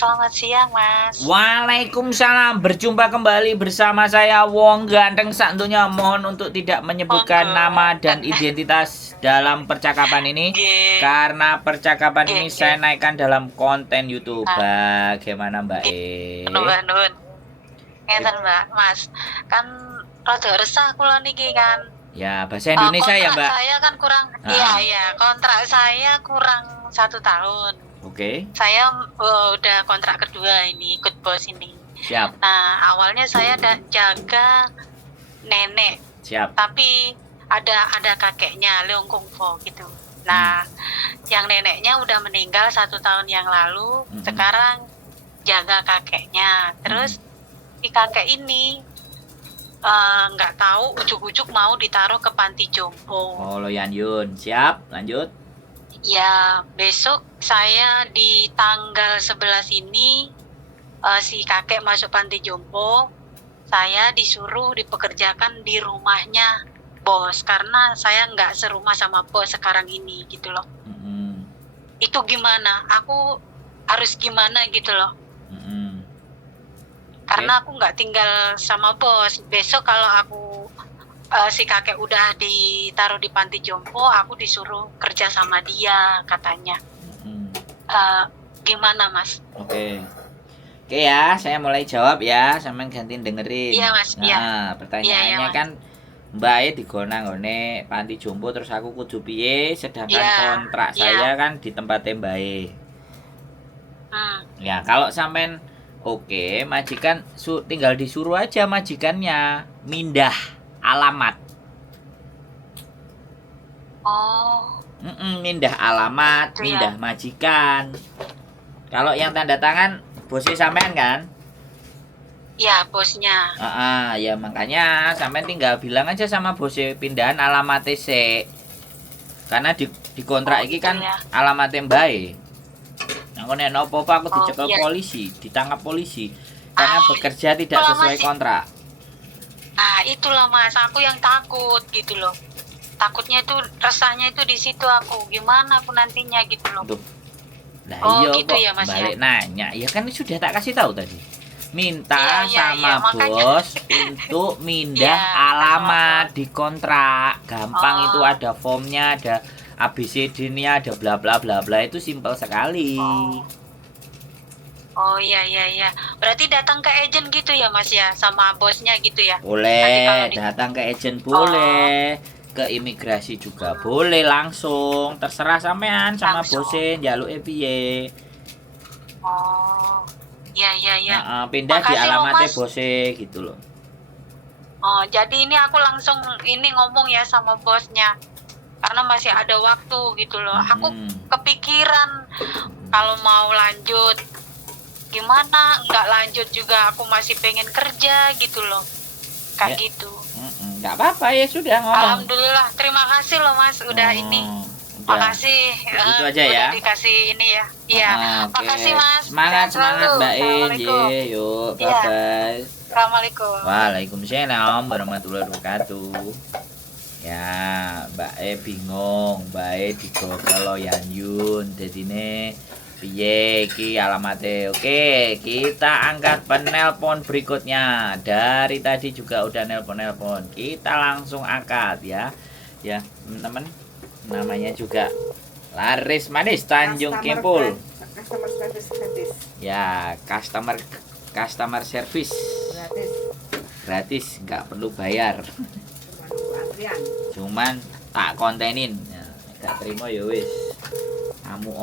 Selamat siang, Mas. Waalaikumsalam, berjumpa kembali bersama saya Wong Ganteng Santunya. Mohon untuk tidak menyebutkan Monggo, nama dan kan. identitas dalam percakapan ini Nggih, karena percakapan nggih, ini saya nggih. naikkan dalam konten YouTube. Ah, Bagaimana Mbak nggih. E? Nuwun. Ngeten, Mbak, Mas. Kan rada resah kula niki kan. Ya, bahasa Indonesia ya Kontrak Mbak. saya kan kurang iya, Ah, iya, kontrak saya kurang 1 tahun. oke, Saya, udah kontrak kedua ini, ikut bos ini. siap, Nah, awalnya saya jaga nenek, siap. tapi ada kakeknya, Leong Kung Fo gitu. Nah, yang neneknya udah meninggal 1 tahun yang lalu, sekarang jaga kakeknya. Terus si kakek ini nggak tahu ujuk-ujuk mau ditaruh ke panti jompo. Oh, Loyan Yun, siap, lanjut. Ya, besok saya di tanggal 11 ini si kakek masuk panti jompo. Saya disuruh dipekerjakan di rumahnya bos karena saya nggak serumah sama bos sekarang ini gitu loh. Mm-mm, Itu gimana? Aku harus gimana gitu loh. mm-mm. Karena aku nggak tinggal sama bos. Besok kalau aku si kakek udah ditaruh di panti jompo, aku disuruh kerja sama dia katanya. Mm-mm. Gimana Mas? Oke. Oke ya, saya mulai jawab ya, sampean gantiin dengerin. Iya Mas, iya. Nah, Iya, pertanyaannya Mas. kan Mbak E digona nggone panti jompo terus aku kudu piye, sedangkan Iya, kontrak iya. saya kan di tempat Mbak E. Ya, kalau sampean oke, majikan tinggal disuruh aja majikannya mindah alamat. Oh, Mindah alamat, gitu ya. mindah majikan. Kalau yang tanda tangan bosnya sampean kan? Ya, bosnya. Ya makanya sampai tinggal bilang aja sama bosnya pindahan alamat TC. Karena di kontrak ini kan Ya. alamatnya baik. Aku nek apa-apa aku dicekel Iya. polisi, ditangkap polisi karena Ah, bekerja tidak itulah, sesuai Mas. kontrak. Nah, itulah Mas, aku yang takut gitu loh. Takutnya itu resahnya itu di situ aku. Gimana aku nantinya gitu loh. Tuh. Nah, Oh, iya gitu kok ya, Mas, ya? balik nanya. Ya kan sudah tak kasih tahu tadi. Minta Iya, sama makanya. bos untuk mindah Iya, alamat sama di kontrak. Gampang itu Oh. ada formnya, ada ABCD-nya, ada bla bla bla bla, itu simpel sekali. Oh, iya, iya, iya. Berarti datang ke agent gitu ya Mas ya, sama bosnya gitu ya? Nanti kalau Boleh di datang ke agent, boleh ke imigrasi juga boleh, langsung terserah sampean sama Langsung. bosnya njaluk piye. Oh, iya, iya, iya. Pindah di Makasih loh, alamatnya Mas. bosnya gitu loh. Oh, jadi ini aku langsung ini ngomong ya sama bosnya. Karena masih ada waktu gitu loh. Aku kepikiran kalau mau lanjut gimana, nggak lanjut juga aku masih pengen kerja gitu loh. Kayak Ya. gitu. Nggak apa-apa, ya sudah ngomong. Alhamdulillah, terima kasih loh Mas udah ini. Udah. Makasih. Itu aja udah ya. dikasih ini ya. Iya. Oke. Makasih Mas. Semangat Sehat selalu. Mbak E. Assalamualaikum. Yuk, Iya. bye. Assalamualaikum. Waalaikumsalam warahmatullahi wabarakatuh. Ya, Mbak E bingung, Mbak E digogo Loyan Yun. Dadine piye iki alamate. Oke, kita angkat penelpon berikutnya. Dari tadi juga udah nelpon-nelpon. Kita langsung angkat ya. Ya, teman-teman. Namanya juga Laris Manis Tanjung Kimpul. Customer service. Ya, customer service gratis, nggak perlu bayar. Antrian. Cuman tak kontenin ya, gak terima ya wis kamu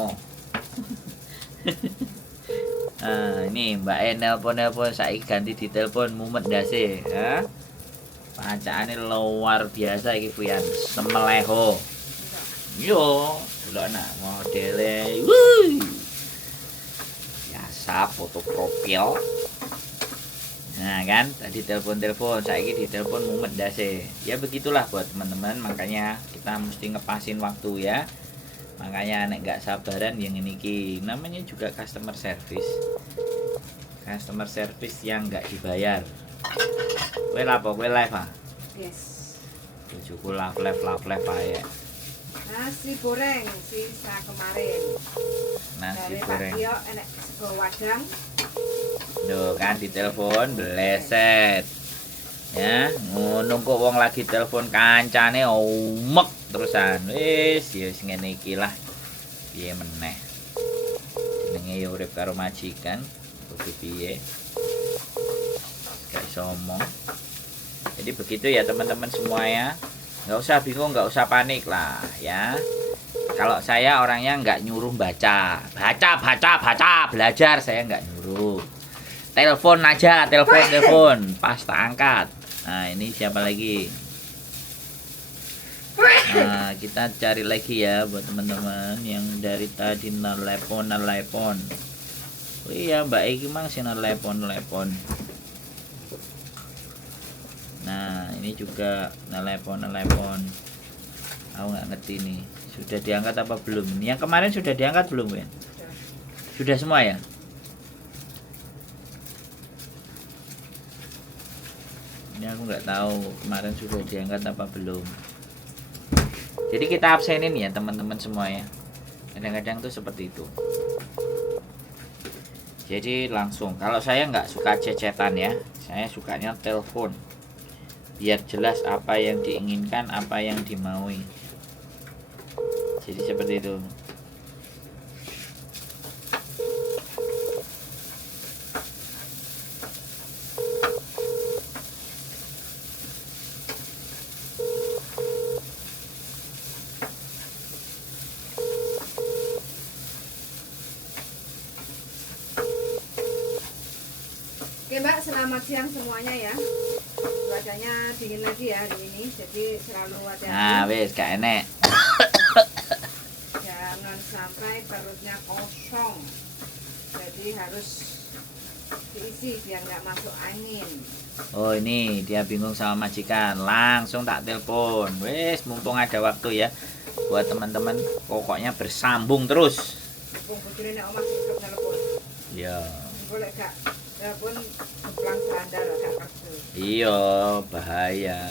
nah, ini Mbak E nelpon saiki ganti ditelepon mumet dase ya. Pacaane luar biasa iki Fuyan semeleho yo delok nak modele biasa foto profil. Nah kan tadi telepon saiki ditelepon mumet dase. Ya begitulah buat teman-teman, makanya kita mesti ngepasin waktu ya. Makanya nek nggak sabaran yang ini ki namanya juga customer service. Customer service yang nggak dibayar. Kowe lapo kowe live ah? Yes. Bojoku live ae. Nasi goreng sisa kemarin. nasi Dari Pak goreng. Tio enek sego wadang. Duh kan ditelepon beleset. Ya, ngono kok wong lagi telepon kancane umek terusan. Wis ya wis ngene iki lah. Piye meneh. Jenenge ya urip karo majikan, kudu piye. Gak iso omong. Jadi begitu ya teman-teman semua ya. Nggak usah bingung, nggak usah panik lah ya. Kalau saya orangnya nggak nyuruh baca, belajar saya nggak nyuruh. Telepon aja, telepon, pas tak angkat. Nah ini siapa lagi? Nah kita cari lagi ya buat teman-teman yang dari tadi nelepon. Oh iya Mbak Egi mang sih nelepon. Nah ini juga nelepon. Aku nggak ngerti nih. Sudah diangkat apa belum? Yang kemarin sudah diangkat belum ya? Sudah semua ya? Ini aku nggak tahu kemarin sudah diangkat apa belum. Jadi kita absenin ya teman-teman semua ya. Kadang-kadang tuh seperti itu. Jadi langsung. Kalau saya nggak suka cecetan ya, saya sukanya telepon. Biar jelas apa yang diinginkan, apa yang dimaui. Jadi seperti itu. Oke Mbak, selamat siang semuanya ya. Cuacanya dingin lagi ya hari ini, jadi selalu Nah, hati-hati. wes gak enek. Jangan sampai perutnya kosong. Jadi harus diisi biar nggak masuk angin. Oh, ini dia bingung sama majikan. Langsung tak telepon. Wes, mumpung ada waktu ya. Buat teman-teman, pokoknya bersambung terus. Mumpung bujune nek omah sing telepon. Ya. Boleh gak telepon pulang sandal gak kerja. Iya, bahaya.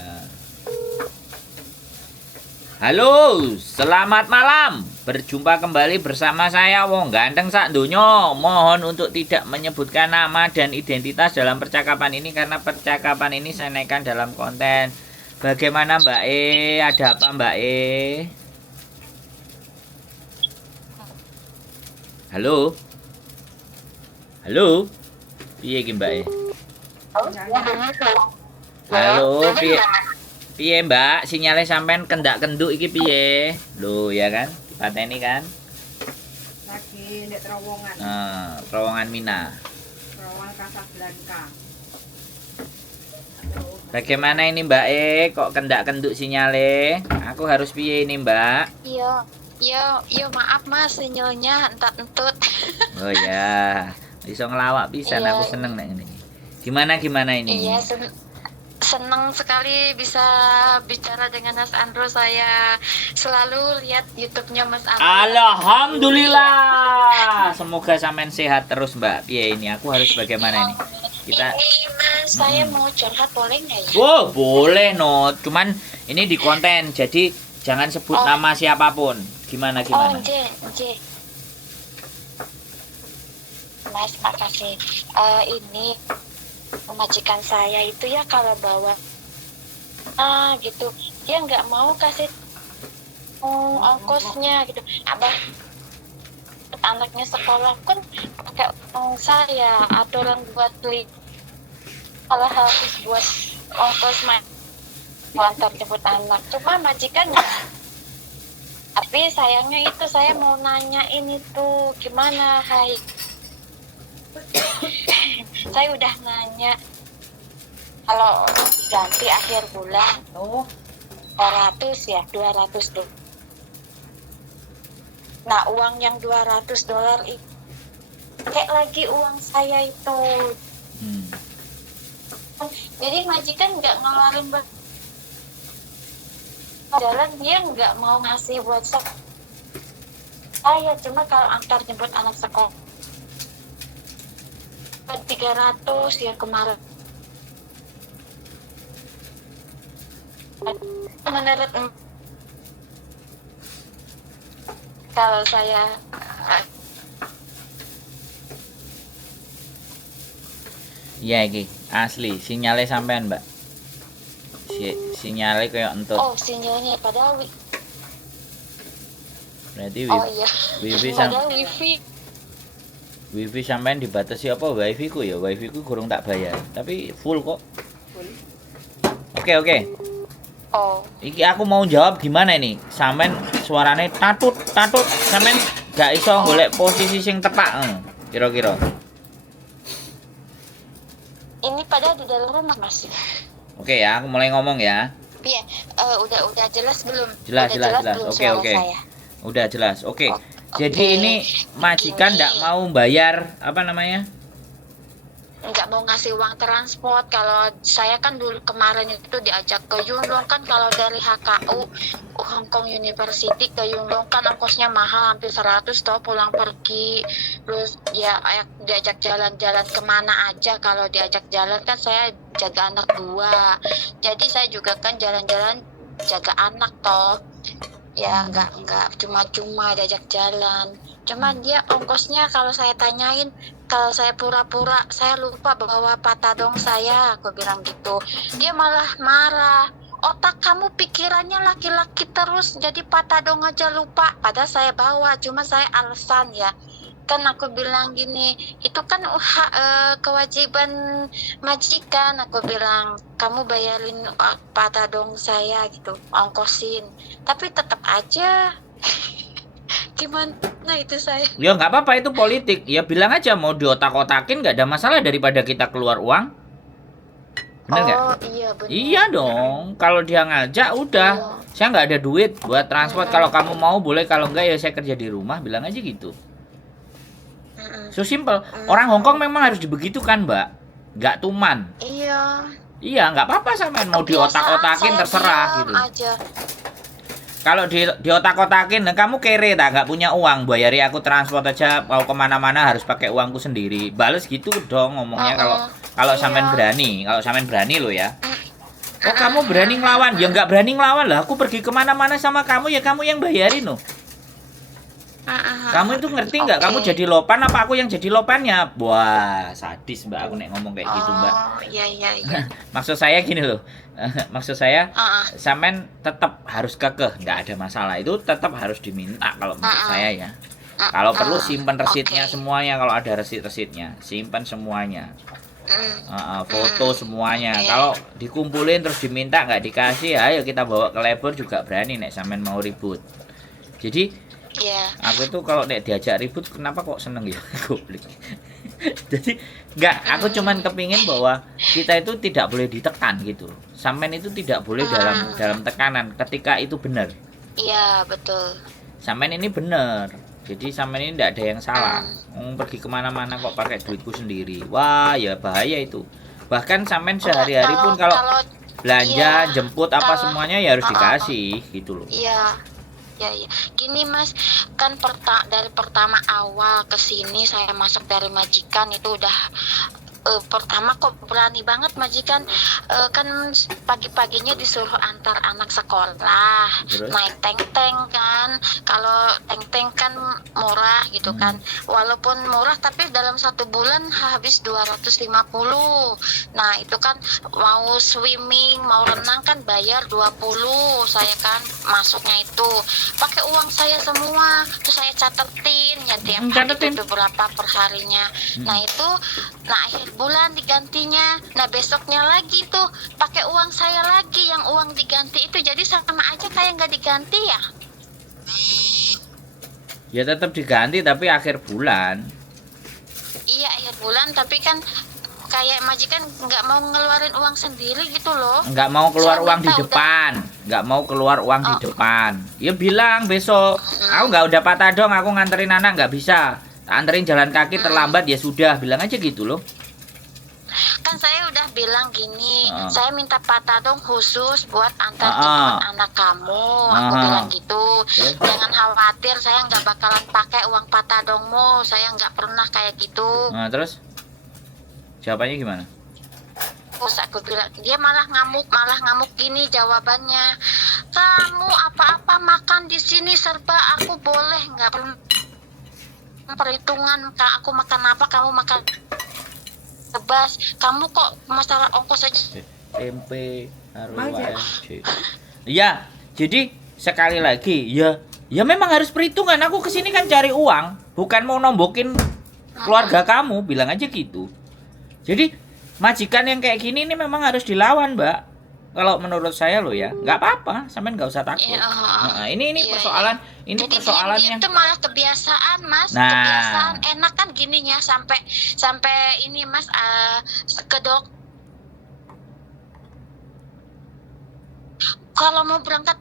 Halo, selamat malam. Berjumpa kembali bersama saya Wong Ganteng sak donya. Mohon untuk tidak menyebutkan nama dan identitas dalam percakapan ini karena percakapan ini saya naikkan dalam konten. Bagaimana Mbak E? Ada apa Mbak E? Halo? Halo? Piye iki Mbak E? Halo, piye? Piye Mbak, sinyalnya sampean kendak-kenduk iki piye? Loh ya kan, dipateni kan? Lagi ndek terowongan. Terowongan Mina. Terowongan Casablanca. Bagaimana ini Mbak E? Kok kendak-kenduk sinyalnya? Aku harus piye ini Mbak? Yo, maaf mas, sinyalnya entut. Oh ya, iso ngelawak pisan, Iya. aku seneng nek ini. Gimana ini? Iya, senang sekali bisa bicara dengan Mas Andro. Saya selalu lihat YouTube-nya Mas Andro. Alhamdulillah. Semoga sampean sehat terus Mbak. Piye ini? Aku harus bagaimana ini? Kita Mas, saya mau curhat boleh nggak ya? wow, boleh no. Cuman ini di konten, jadi jangan sebut nama siapapun. Gimana? J. Mas, makasih. Ini majikan saya itu ya kalau bawa gitu, dia nggak mau kasih ongkosnya gitu. Abah anaknya sekolah kan pakai uang saya, ada orang buat beli kalau habis buat ongkos antar jemput anak. Cuma majikan tapi sayangnya itu saya mau nanyain itu gimana, hai. Saya udah nanya kalau ganti akhir bulan 200 tuh. Nah, uang yang $200 itu kayak lagi uang saya itu. Jadi majikan nggak ngeluarin jalan, dia nggak mau ngasih buat saya. Cuma kalau antar jemput anak sekolah 300 ya kemarin. Menurut kalau saya Iya iki, asli sinyalnya sampean, Mbak. Sinyalnya kayak entut. Oh, sinyalnya padahal Berarti oh iya. Padahal wifi sampean dibatasi apa wifi ku ya? Wifi ku kurang tak bayar, tapi full kok. Full. Oke. Oh, Iki aku mau jawab gimana ini? Sampean suarane tatut. Sampean gak iso golek posisi sing tepak. Kira-kira. ini padahal di dalam rumah masih. Oke ya, aku mulai ngomong ya. Iya, udah jelas belum? Jelas. belum Oke. suara saya? Udah jelas. Oke. Oh, Jadi oke. ini majikan Gini. ndak mau bayar apa namanya? Nggak mau ngasih uang transport. Kalau saya kan dulu kemarin itu diajak ke Yunlong kan, kalau dari HKU Hong Kong University ke Yunlong kan ongkosnya mahal, hampir 100 toh pulang pergi. Terus ya diajak jalan-jalan kemana aja. Kalau diajak jalan kan saya jaga anak 2, jadi saya juga kan jalan-jalan jaga anak toh. Ya nggak cuma-cuma diajak jalan. Cuman dia ongkosnya kalau saya tanyain, kalau saya pura-pura saya lupa bawa patadong saya, aku bilang gitu, dia malah marah. Otak kamu pikirannya laki-laki terus, jadi patadong aja lupa. Padahal saya bawa, cuma saya alasan ya. Kan aku bilang gini, itu kan kewajiban majikan. Aku bilang, kamu bayarin patadong saya gitu, ongkosin. Tapi tetap aja gimana itu saya. Ya nggak apa-apa, itu politik. Ya bilang aja mau diotak-otakin nggak ada masalah daripada kita keluar uang. Bener nggak? Oh iya benar. Iya dong. Kalau dia ngajak udah. Iya. Saya nggak ada duit buat transport. Kalau kamu mau boleh, kalau enggak ya saya kerja di rumah. Bilang aja gitu. So simple. Orang Hongkong memang harus dibegitukan, Mbak. Nggak tuman. Iya. Iya, nggak apa-apa sampean mau diotak-otakin Saya terserah diam gitu. aja. Kalau diotak-otakin, nah kamu kere tak, nggak punya uang, bayari aku transport aja, mau kemana-mana harus pakai uangku sendiri. Bales gitu dong ngomongnya kalau Iya. sampean berani lo ya. Oh kamu berani ngelawan? Ya nggak berani ngelawan lah. Aku pergi kemana-mana sama kamu ya kamu yang bayarin loh. Kamu itu ngerti nggak? Kamu jadi lopan apa aku yang jadi lopannya? Wah sadis mbak, aku nek ngomong kayak gitu mbak. Oh iya. Maksud saya gini loh. Maksud saya Heeh. sampean tetap harus kekeh, nggak ada masalah, itu tetap harus diminta kalau menurut saya ya. Kalau perlu simpan resitnya Oke. semuanya, kalau ada resitnya simpan semuanya. Mm. Foto semuanya. Oke. Kalau dikumpulin terus diminta nggak dikasih, ayo kita bawa ke labor juga berani nek sampean mau ribut. Jadi Iya. aku tuh kalau nek diajak ribut kenapa kok seneng ya? Goblok. Jadi nggak, aku cuman kepingin bahwa kita itu tidak boleh ditekan gitu. Sampean itu tidak boleh dalam tekanan ketika itu benar. Iya betul. Sampean ini benar. Jadi sampean ini tidak ada yang salah. Pergi kemana-mana kok pakai duitku sendiri. Wah ya bahaya itu. Bahkan sampean sehari-hari pun kalau belanja, iya, jemput apa kalau- semuanya ya harus dikasih gitu loh. Iya. Ya. Gini Mas, kan dari pertama awal ke sini saya masuk dari majikan itu udah pertama kok berani banget majikan, kan pagi-paginya disuruh antar anak sekolah. Terus? Naik tank kan, kalau tank kan murah gitu kan, walaupun murah tapi dalam 1 bulan habis 250. Nah itu kan mau swimming mau renang kan bayar 20, saya kan masuknya itu pakai uang saya semua, terus saya catetin ya tiap hari Catetin. itu berapa perharinya. Nah itu, akhir bulan digantinya, nah besoknya lagi tuh pakai uang saya lagi yang uang diganti itu, jadi sama aja kayak nggak diganti ya. Ya tetap diganti tapi akhir bulan. Iya akhir bulan, tapi kan kayak majikan nggak mau ngeluarin uang sendiri gitu loh. Nggak mau keluar Saya uang di minta depan, nggak mau keluar uang di depan. Ya bilang besok, aku nggak udah patah dong, aku nganterin anak nggak bisa. Anterin jalan kaki terlambat ya sudah, bilang aja gitu loh. Kan saya udah bilang gini, Ah. saya minta patadong khusus buat antar Ah. jemput anak kamu. Aku Ah. bilang gitu. Terus? Jangan khawatir, saya nggak bakalan pakai uang patadongmu. Saya nggak pernah kayak gitu. Nah, terus jawabannya gimana? Terus aku bilang, dia malah ngamuk gini jawabannya. Kamu apa-apa makan di sini serba aku boleh, nggak perlu perhitungan. Aku makan apa, kamu makan Bas, kamu kok masalah ongkos aja. SMP harus Aja. WMJ. Iya, jadi sekali lagi ya memang harus perhitungan. Aku kesini kan cari uang, bukan mau nombokin keluarga kamu, bilang aja gitu. Jadi majikan yang kayak gini ini memang harus dilawan, Mbak. Kalau menurut saya lo ya, nggak apa-apa, sampean nggak usah takut. Iya, Nah, ini iya, persoalan, ini Jadi persoalannya. itu malah kebiasaan, Mas. Nah. Kebiasaan enak kan gininya sampai ini, Mas, ke kalau mau berangkat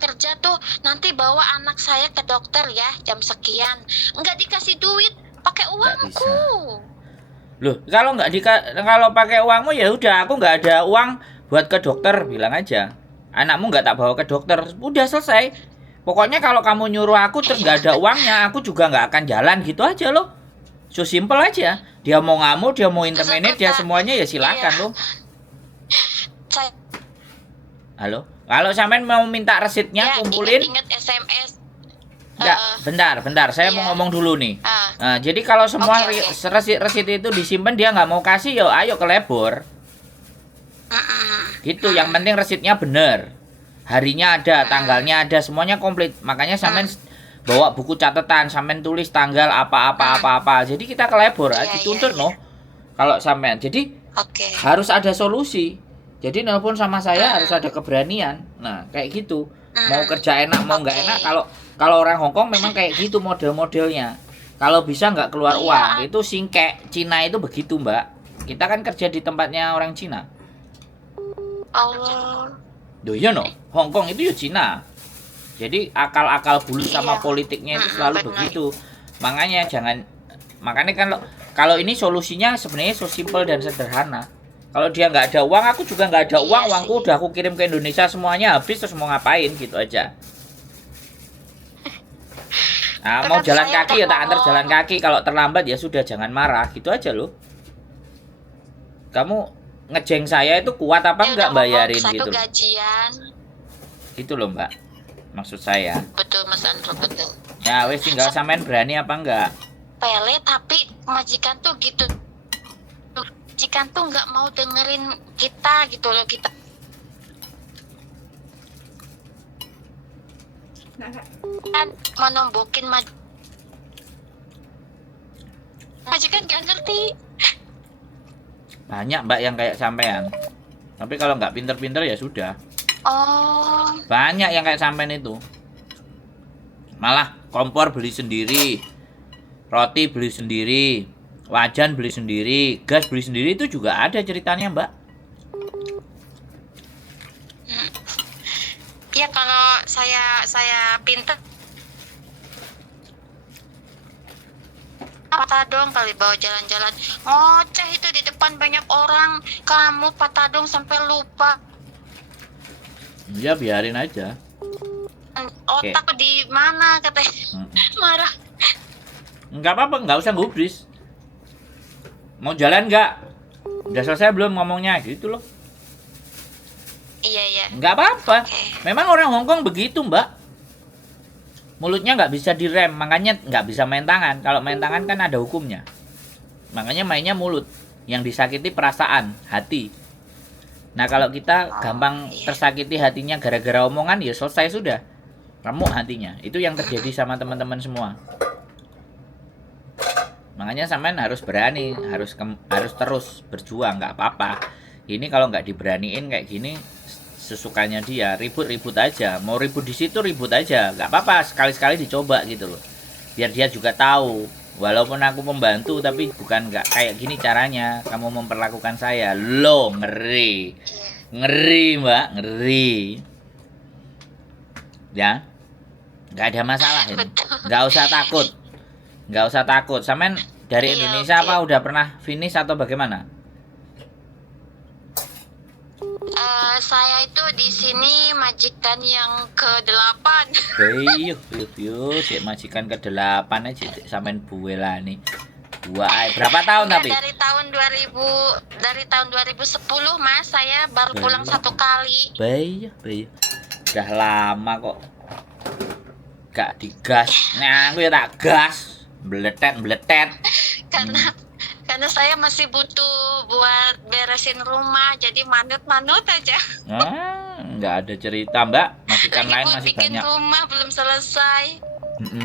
kerja tuh nanti bawa anak saya ke dokter ya jam sekian. Nggak dikasih duit, pakai uangku. Loh, kalau pakai uangmu ya udah, aku nggak ada uang buat ke dokter, bilang aja. Anakmu nggak tak bawa ke dokter, udah selesai. Pokoknya kalau kamu nyuruh aku terus nggak ada uangnya, aku juga nggak akan jalan, gitu aja loh. So simple aja. Dia mau ngamuk, dia mau interminate, dia semuanya ya silakan loh. Saya Halo, kalau sampean mau minta resitnya kumpulin. ingat SMS. Enggak, bentar, saya mau ngomong dulu nih. Nah, jadi kalau semua Oke. resit itu disimpan, dia nggak mau kasih, ya ayo ke labor. Gitu, yang penting resitnya bener, harinya ada, tanggalnya ada, semuanya komplit. Makanya sampean bawa buku catatan, sampean tulis tanggal apa. Jadi kita ke labor, dituntut loh. Kalau sampean, jadi Oke. harus ada solusi. Jadi nelpon sama saya harus ada keberanian. Nah, kayak gitu. Mau kerja enak, mau nggak enak. Kalau orang Hongkong memang kayak gitu model-modelnya. Kalau bisa nggak keluar uang, itu singkek. Cina itu begitu, Mbak. Kita kan kerja di tempatnya orang Cina. Oh. Duh, iya no, Hongkong itu ya Cina. Jadi akal-akal bulus sama politiknya itu selalu benar. begitu. Makanya kan kalau ini solusinya sebenarnya so simple dan sederhana. Kalau dia nggak ada uang, aku juga nggak ada uang. Uangku udah aku kirim ke Indonesia semuanya habis, terus mau ngapain, gitu aja. Nah, mau jalan kaki ya tak antar jalan kaki. Kalau terlambat ya sudah, jangan marah, gitu aja loh. Kamu ngejeng saya itu kuat apa enggak bayarin gitu loh. Gajian. Gitu loh, Mbak. Maksud saya. Betul, Mas Andro, betul. Ya wes, tinggal sampean berani apa enggak. Pele, tapi majikan tuh gitu. Majikan tuh nggak mau dengerin kita gitu loh, kita kan menombokin majikan nggak ngerti. Banyak, Mbak, yang kayak sampean. Tapi kalau nggak pinter-pinter ya sudah. Oh. Banyak yang kayak sampean itu. Malah kompor beli sendiri, roti beli sendiri, wajan beli sendiri, gas beli sendiri, itu juga ada ceritanya, Mbak. Ya kalau saya pinter patah dong kali bawa jalan-jalan. Ngoceh itu di depan banyak orang. Kamu patah dong sampai lupa. Ya biarin aja. Otak di mana katanya. Marah. Nggak apa-apa, nggak usah gubris. Mau jalan nggak? Udah selesai belum ngomongnya, gitu loh. Iya. Nggak apa-apa. Oke. Memang orang Hongkong begitu, Mbak. Mulutnya nggak bisa direm, makanya nggak bisa main tangan. Kalau main tangan kan ada hukumnya. Makanya mainnya mulut. Yang disakiti perasaan, hati. Nah, kalau kita gampang tersakiti hatinya gara-gara omongan, ya selesai sudah. Remuk hatinya. Itu yang terjadi sama teman-teman semua. Makanya sampean harus berani, harus terus berjuang, nggak apa-apa. Ini kalau nggak diberaniin kayak gini, sesukanya dia, ribut aja. Mau ribut di situ, ribut aja, nggak apa-apa. Sekali-sekali dicoba gitu loh. Biar dia juga tahu, walaupun aku membantu, tapi bukan nggak kayak gini caranya. Kamu memperlakukan saya, loh, ngeri, Mbak, ngeri. Ya, nggak ada masalah ini. Nggak usah takut. Sampean dari Indonesia apa udah pernah finish atau bagaimana? Saya itu di sini majikan yang ke-8. Cek majikan ke-8 aja sampean buela nih. Berapa tahun tapi? Dari tahun 2010, Mas, saya baru pulang 1 kali. Bayu. Udah lama kok. Gak digas. Nah, aku ya tak gas. Beletet. Karena saya masih butuh buat beresin rumah, jadi manut-manut aja. Nggak ada cerita, Mbak. Majikan Lagi lain buat masih bikin banyak. rumah belum selesai.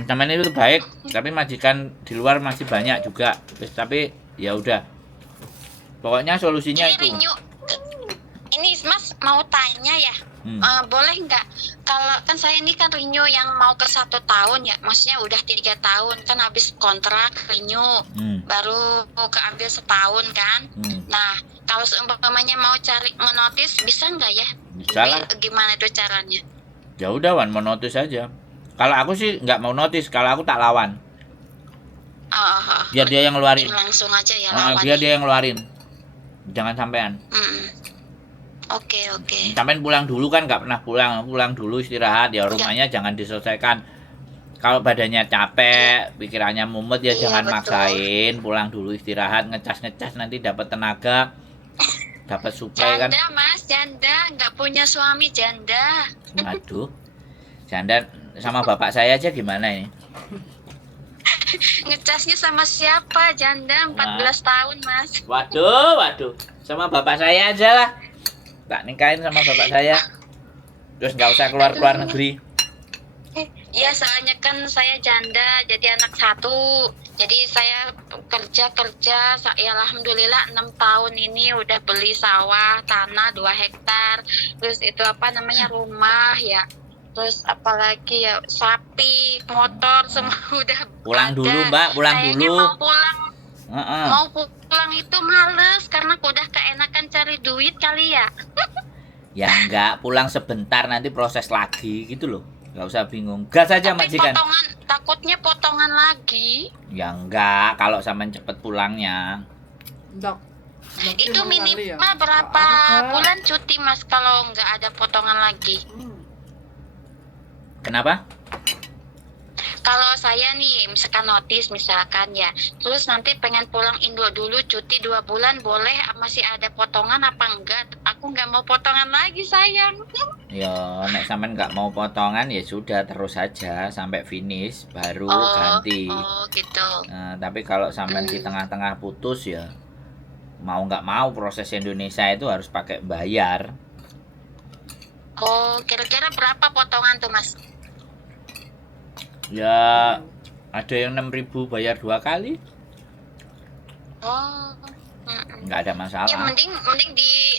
Teman itu baik, tapi majikan di luar masih banyak juga. Terus, tapi ya udah. Pokoknya solusinya Ini itu. renew. Ini Mas mau tanya ya, boleh nggak? Kalau kan saya ini kan renew yang mau ke 1 tahun ya, maksudnya udah 3 tahun kan habis kontrak renew, baru keambil setahun kan. Nah kalau seumpamanya mau cari ngenotis bisa nggak ya? Bisa lah. Gimana itu caranya? Ya udah, Wan, mau notis aja. Kalau aku sih nggak mau notis, kalau aku tak lawan. Biar dia yang ngeluarin. Langsung aja ya lawan. Biar dia yang ngeluarin. Jangan sampean. Oke. Sampean pulang dulu kan nggak pernah pulang dulu istirahat ya, rumahnya jangan diselesaikan. Kalau badannya capek, pikirannya mumet ya jangan betul. Maksain, pulang dulu istirahat, ngecas nanti dapat tenaga, dapat suplai kan. Janda Mas, janda nggak punya suami janda. Aduh, janda sama bapak saya aja gimana ini? Ngecasnya sama siapa? Janda 14 tahun Mas. Waduh, sama bapak saya aja lah. Tak nikahin sama bapak saya. Terus nggak usah keluar negeri. Iya, soalnya kan saya janda, jadi anak 1. Jadi saya kerja, ya alhamdulillah 6 tahun ini udah beli sawah, tanah 2 hektar. Terus itu apa namanya rumah ya. Terus apalagi ya sapi, motor semua udah Pulang ada. dulu, Mbak, pulang Kayaknya dulu. Mau pulang. Mau pulang itu males karena udah keenakan cari duit kali ya. Ya enggak, pulang sebentar nanti proses lagi gitu loh. Nggak usah bingung. Gas aja Tapi majikan. takutnya potongan lagi. Ya enggak, kalau sampean cepet pulangnya. Itu minimal berapa bulan cuti Mas kalau nggak ada potongan lagi? Kenapa? Kalau saya nih misalkan notis misalkan ya, terus nanti pengen pulang Indo dulu cuti 2 bulan boleh, masih ada potongan apa enggak? Aku nggak mau potongan lagi sayang. Ya, nek sampean nggak mau potongan ya sudah terus saja sampai finish baru ganti. Oh gitu. Nah, tapi kalau sampean di tengah-tengah putus ya mau nggak mau proses Indonesia itu harus pakai bayar. Oh, kira-kira berapa potongan tuh Mas? Ya ada yang 6.000 bayar 2 kali. Oh. Nggak ada masalah. Ya mending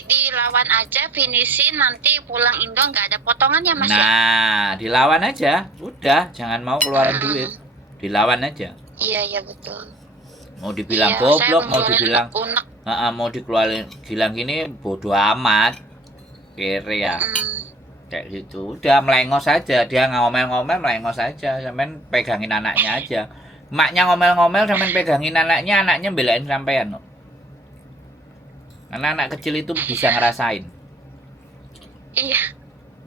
dilawan aja, finishin nanti pulang Indo nggak ada potongan ya Mas. Nah, dilawan aja. Udah, jangan mau keluarin duit. Dilawan aja. Iya betul. Mau dibilang Iya, goblok, saya mau dibilang unek. mau dikeluarin bilang gini bodoh amat. Kere ya. Kayak gitu. Udah melengos aja, dia ngomel-ngomel melengos aja, sampean pegangin anaknya aja. Maknya ngomel-ngomel sampean pegangin anaknya belain sampean. Karena anak kecil itu bisa ngerasain. Iya.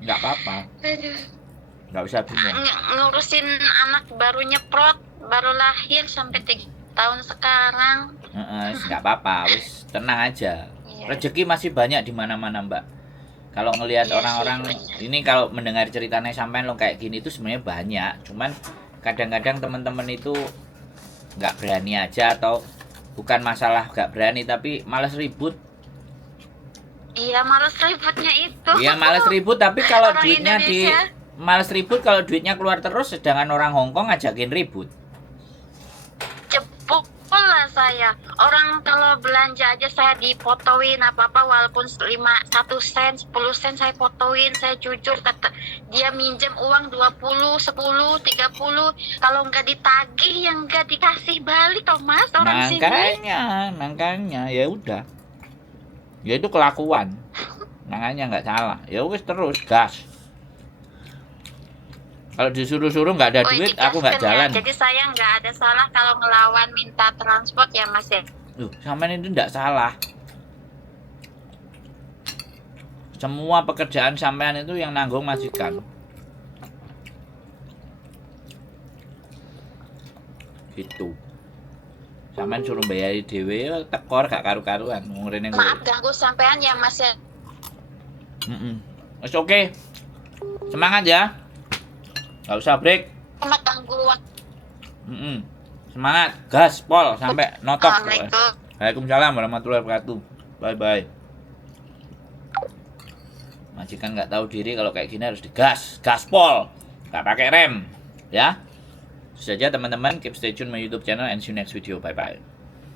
Nggak apa-apa. Aduh. Nggak usah bingung. Ngurusin anak baru nyeprot, baru lahir sampai 3 tahun sekarang. Nggak apa-apa, wis tenang aja. Iya. Rezeki masih banyak di mana-mana, Mbak. Kalau ngelihat Iya orang-orang sih, ini, kalau mendengar ceritanya sampean lo kayak gini itu sebenarnya banyak. Cuman kadang-kadang teman-teman itu nggak berani aja, atau bukan masalah nggak berani tapi malas ribut. Iya, males ributnya itu. Iya, malas ribut, tapi kalau Orang duitnya Indonesia. malas ribut kalau duitnya keluar terus, sedangkan orang Hongkong ngajakin ribut. Jebol lah saya. Orang kalau belanja aja saya dipotoin apa-apa walaupun 1 sen, 10 sen saya fotoin, saya jujur dia minjem uang 20, 10, 30, kalau nggak ditagih yang nggak dikasih balik toh Mas orang sini. Makanya ya udah. Ya itu kelakuan. Makanya nggak salah. Ya wis terus gas. Kalau disuruh-suruh nggak ada duit, aku nggak jalan. Ya. Jadi saya nggak ada salah kalau ngelawan minta transport ya Mas ya. Sampean itu nggak salah. Semua pekerjaan sampean itu yang nanggung majikan. Gitu. Sampean suruh bayari dhewe tekor gak karu-karuan. Ngurene Maaf ganggu sampean ya Mas ya. Wis oke. Semangat ya. Gak usah break. Sama ganggu. Semangat, gas, pol sampai notok. Assalamualaikum. Waalaikumsalam warahmatullahi wabarakatuh. Bye bye. Majikan nggak tahu diri kalau kayak gini harus digas, gaspol, nggak pakai rem, ya. Itu saja teman-teman, keep stay tune my YouTube channel and see you next video. Bye bye.